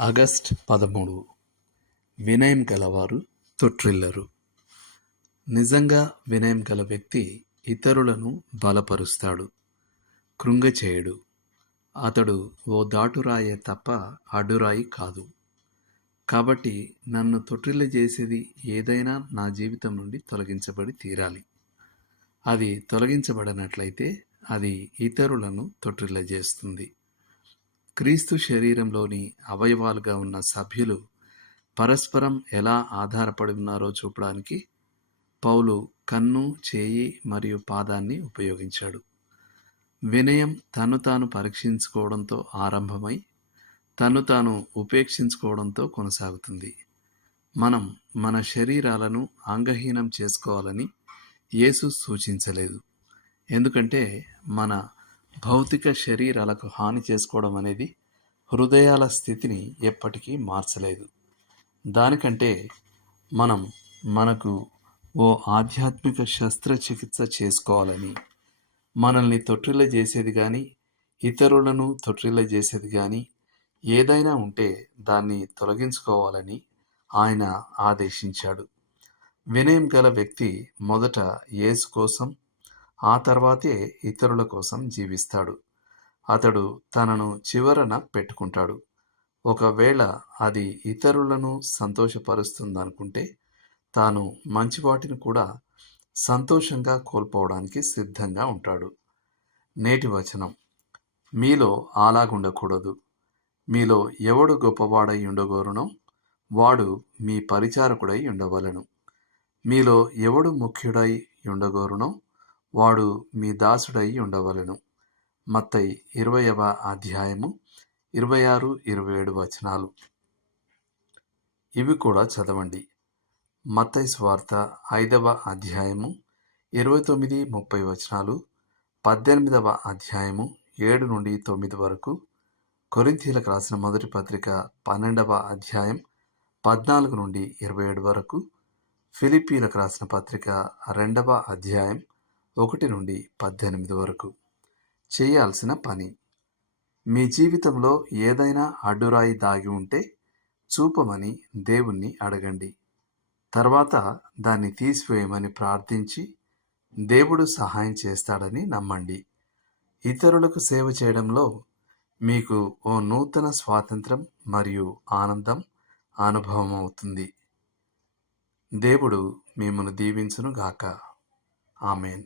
August పదమూడు. వినయం గలవారు తొట్రిల్లరు. నిజంగా వినయం గల వ్యక్తి ఇతరులను బలపరుస్తాడు. కృంగచేయడు. అతడు ఓ దాటురాయే తప్ప అడ్డురాయి కాదు. కాబట్టి నన్ను తొట్రిల్ల చేసేది ఏదైనా నా జీవితం నుండి తొలగించబడి తీరాలి. అది తొలగించబడినట్లయితే అది ఇతరులను తొట్రిల్ల చేస్తుంది క్రీస్తు శరీరంలోని అవయవాలుగా ఉన్న సభ్యులు పరస్పరం ఎలా ఆధారపడి ఉన్నారో చూపడానికి పౌలు కన్ను చేయి మరియు పాదాన్ని ఉపయోగించాడు. వినయం తను తాను పరీక్షించుకోవడంతో ఆరంభమై తను తాను ఉపేక్షించుకోవడంతో కొనసాగుతుంది. మనం మన శరీరాలను అంగహీనం చేసుకోవాలని యేసు సూచించలేదు. ఎందుకంటే మన భౌతిక శరీరాలకు హాని చేసుకోవడం అనేది హృదయాల స్థితిని ఎప్పటికీ మార్చలేదు. దానికంటే మనం మనకు ఓ ఆధ్యాత్మిక శస్త్రచికిత్స చేసుకోవాలని మనల్ని తొట్టిల్ల చేసేది కానీ ఇతరులను తొట్టిల్ల చేసేది కానీ ఏదైనా ఉంటే దాన్ని తొలగించుకోవాలని ఆయన ఆదేశించాడు. వినయం గల వ్యక్తి మొదట యేసు కోసం ఆ తర్వాతే ఇతరుల కోసం జీవిస్తాడు. అతడు తనను చివరన పెట్టుకుంటాడు. ఒకవేళ అది ఇతరులను సంతోషపరుస్తుందనుకుంటే తాను మంచి వాటిని కూడా సంతోషంగా కోల్పోవడానికి సిద్ధంగా ఉంటాడు. నేటి వచనం. మీలో అలాగుండకూడదు మీలో ఎవడు గొప్పవాడై ఉండగోరునో వాడు మీ పరిచారకుడై ఉండవలను. మీలో ఎవడు ముఖ్యుడై ఉండగోరునో వాడు మీ దాసుడై ఉండవలను. మత్తై ఇరవయవ అధ్యాయము ఇరవై ఆరు ఇరవై ఏడు వచనాలు. ఇవి కూడా చదవండి. మత్తై స్వార్త ఐదవ అధ్యాయము ఇరవై తొమ్మిది ముప్పై వచనాలు. పద్దెనిమిదవ అధ్యాయము ఏడు నుండి తొమ్మిది వరకు. కొరింథీలకు రాసిన మొదటి పత్రిక పన్నెండవ అధ్యాయం పద్నాలుగు నుండి ఇరవై ఏడు వరకు. ఫిలిపీలకు రాసిన పత్రిక రెండవ అధ్యాయం ఒకటి నుండి పద్దెనిమిది వరకు. చేయాల్సిన పని. మీ జీవితంలో ఏదైనా అడ్డురాయి దాగి ఉంటే చూపమని దేవుణ్ణి అడగండి. తర్వాత దాన్ని తీసివేయమని ప్రార్థించి దేవుడు సహాయం చేస్తాడని నమ్మండి. ఇతరులకు సేవ చేయడంలో మీకు ఓ నూతన స్వాతంత్రం మరియు ఆనందం అనుభవం అవుతుంది. దేవుడు మిమ్మను దీవించునుగాక. ఆమెన్.